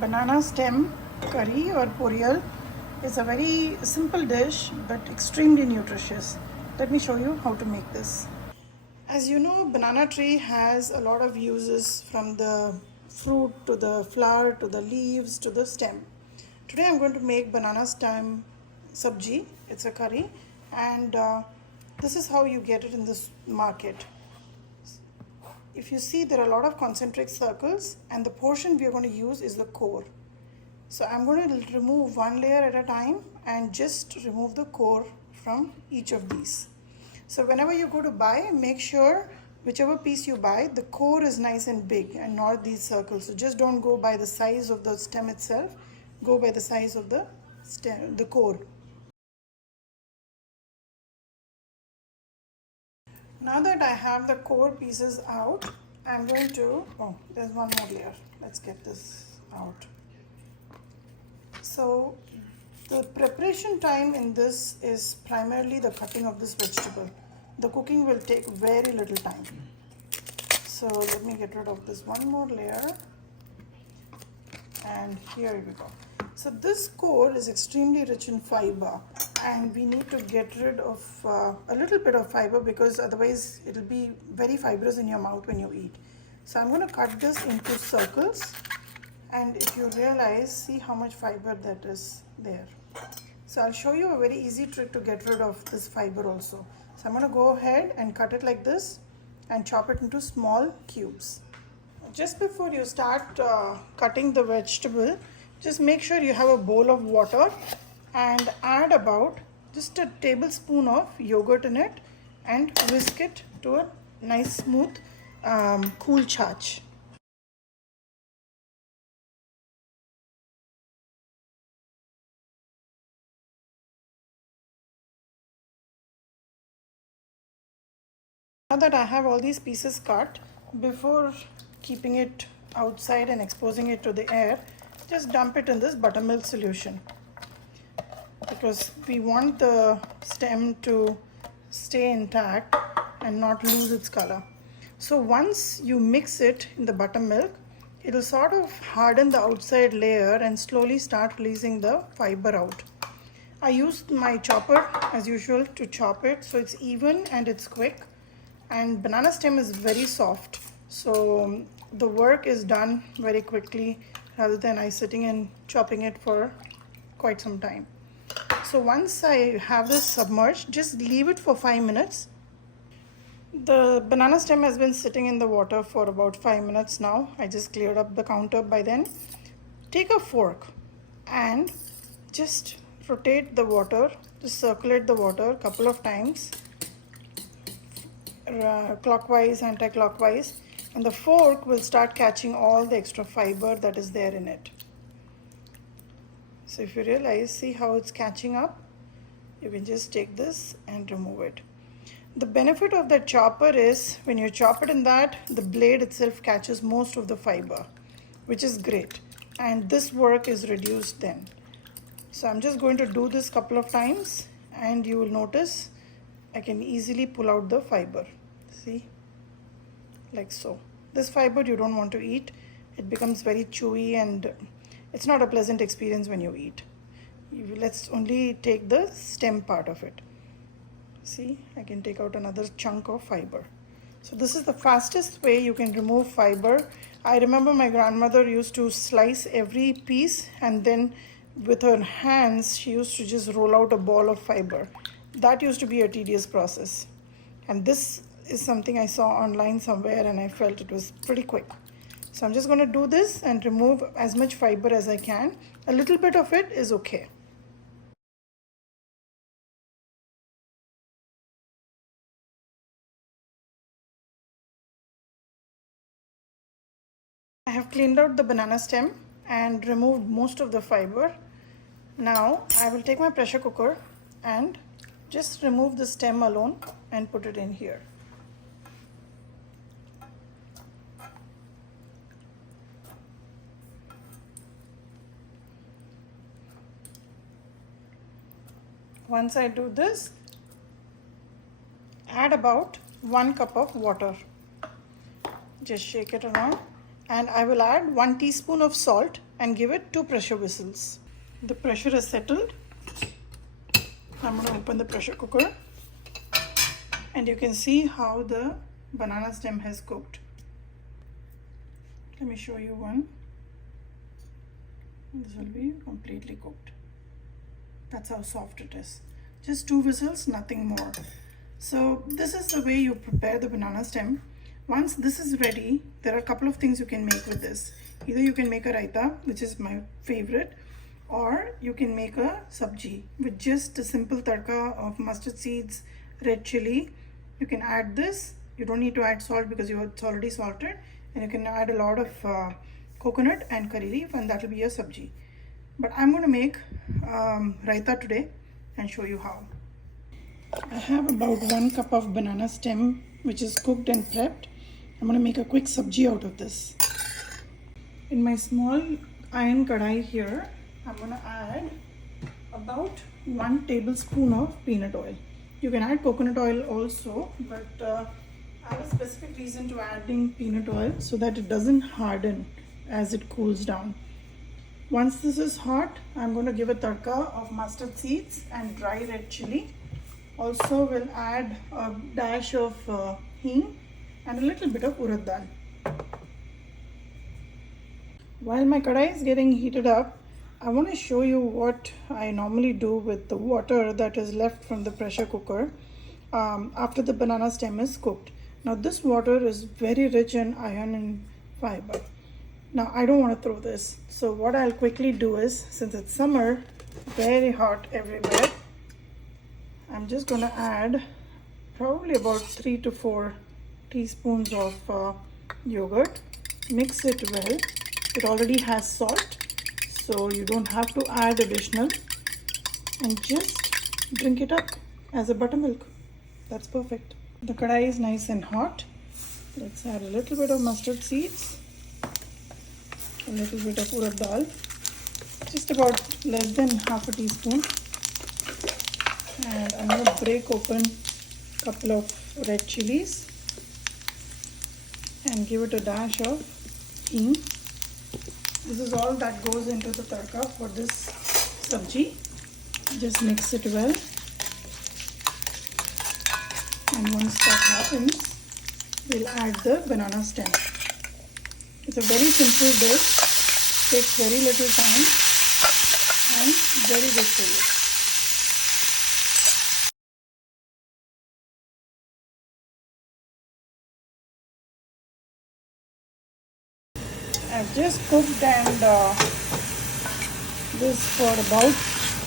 Banana stem curry or Poriyal is a very simple dish but extremely nutritious. Let me show you how to make this. As you know, banana tree has a lot of uses, from the fruit to the flower to the leaves to the stem. Today I'm going to make banana stem sabji. It's a curry, and this is how you get it in this market. If you see, there are a lot of concentric circles, and the portion we are going to use is the core. So I'm going to remove one layer at a time and just remove the core from each of these. So whenever you go to buy, make sure whichever piece you buy, the core is nice and big and not these circles. So just don't go by the size of the stem itself, go by the size of the stem, the core. Now that I have the core pieces out, I'm going to, there's one more layer. Let's get this out. So the preparation time in this is primarily the cutting of this vegetable. The cooking will take very little time. So let me get rid of this one more layer, and here we go. So this core is extremely rich in fiber, and we need to get rid of a little bit of fiber, because otherwise it will be very fibrous in your mouth when you eat. So I'm going to cut this into circles, and if you realize, see how much fiber that is there. So I'll show you a very easy trick to get rid of this fiber also. So I'm going to go ahead and cut it like this and chop it into small cubes. Just before you start cutting the vegetable, just make sure you have a bowl of water and add about just a tablespoon of yogurt in it and whisk it to a nice smooth cool charge. Now that I have all these pieces cut, before keeping it outside and exposing it to the air, just dump it in this buttermilk solution, because we want the stem to stay intact and not lose its color. So once you mix it in the buttermilk, it will sort of harden the outside layer and slowly start releasing the fiber out. I used my chopper as usual to chop it so it's even and it's quick. And banana stem is very soft, so the work is done very quickly rather than I sitting and chopping it for quite some time. So once I have this submerged, just leave it for 5 minutes. The banana stem has been sitting in the water for about 5 minutes now. I just cleared up the counter by then. Take a fork and just rotate the water, just circulate the water a couple of times, clockwise, anti-clockwise, and the fork will start catching all the extra fiber that is there in it. So if you realize, see how it's catching up, you can just take this and remove it. The benefit of the chopper is when you chop it in that, the blade itself catches most of the fiber, which is great, and this work is reduced then. So I'm just going to do this couple of times, and you will notice I can easily pull out the fiber. See, like so. This fiber you don't want to eat. It becomes very chewy and it's not a pleasant experience when you eat. Let's only take the stem part of it. See, I can take out another chunk of fiber. So this is the fastest way you can remove fiber. I remember my grandmother used to slice every piece, and then with her hands she used to just roll out a ball of fiber. That used to be a tedious process, and this is something I saw online somewhere and I felt it was pretty quick. So I'm just going to do this and remove as much fiber as I can. A little bit of it is okay. I have cleaned out the banana stem and removed most of the fiber. Now I will take my pressure cooker and just remove the stem alone and put it in here. Once I do this, add about 1 cup of water. Just shake it around, and I will add 1 teaspoon of salt and give it 2 pressure whistles. The pressure is settled. I'm going to open the pressure cooker and you can see how the banana stem has cooked. Let me show you one. This will be completely cooked. That's how soft it is. Just 2 whistles, nothing more. So this is the way you prepare the banana stem. Once this is ready, there are a couple of things you can make with this. Either you can make a raita, which is my favorite, or you can make a sabji with just a simple tadka of mustard seeds, red chili. You can add this. You don't need to add salt because it's already salted, and you can add a lot of coconut and curry leaf, and that will be your sabji. But I'm going to make raita today and show you how. I have about 1 cup of banana stem which is cooked and prepped. I'm going to make a quick sabji out of this. In my small iron kadai here, I'm going to add about 1 tablespoon of peanut oil. You can add coconut oil also, but I have a specific reason to adding peanut oil so that it doesn't harden as it cools down. Once this is hot, I'm going to give a tadka of mustard seeds and dry red chili. Also will add a dash of hing and a little bit of urad dal. While my kadai is getting heated up, I want to show you what I normally do with the water that is left from the pressure cooker after the banana stem is cooked. Now this water is very rich in iron and fiber. Now I don't want to throw this. So what I'll quickly do is, since it's summer, very hot everywhere, I'm just going to add probably about 3 to 4 teaspoons of yogurt. Mix it well. It already has salt, so you don't have to add additional, and just drink it up as a buttermilk. That's perfect. The kadai is nice and hot. Let's add a little bit of mustard seeds, a little bit of urad dal, just about less than half a teaspoon. And I'm going to break open a couple of red chilies and give it a dash of hing. This is all that goes into the tadka for this sabji. Just mix it well. And once that happens, we'll add the banana stem. It's a very simple dish, takes very little time and very good for you. I've just cooked and this for about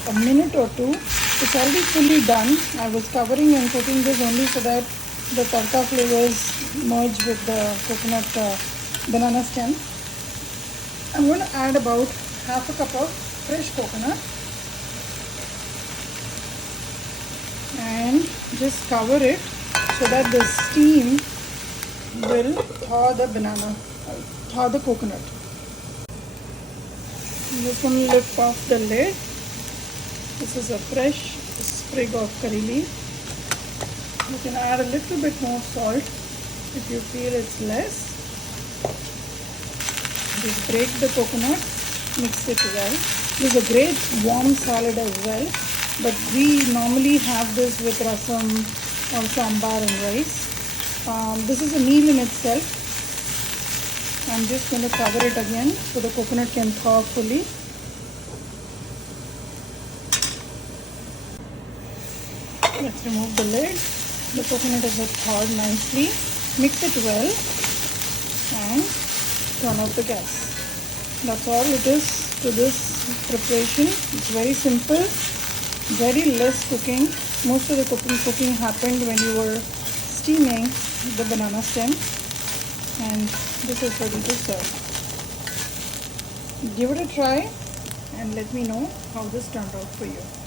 a minute or 2. It's already fully done. I was covering and cooking this only so that the tadka flavors merge with the coconut banana stem. I'm going to add about half a cup of fresh coconut and just cover it so that the steam will thaw the coconut. I'm just going to lift off the lid. This is a fresh sprig of curry leaf. You can add a little bit more salt if you feel it's less. Just break the coconut, mix it well. This is a great warm salad as well, but we normally have this with rasam or sambar and rice. This is a meal in itself. I'm just going to cover it again so the coconut can thaw fully. Let's remove the lid. The coconut is thawed nicely. Mix it well and turn off the gas. That's all it is to this preparation. It's very simple, very less cooking. Most of the cooking happened when you were steaming the banana stem, and this is ready to serve. Give it a try and let me know how this turned out for you.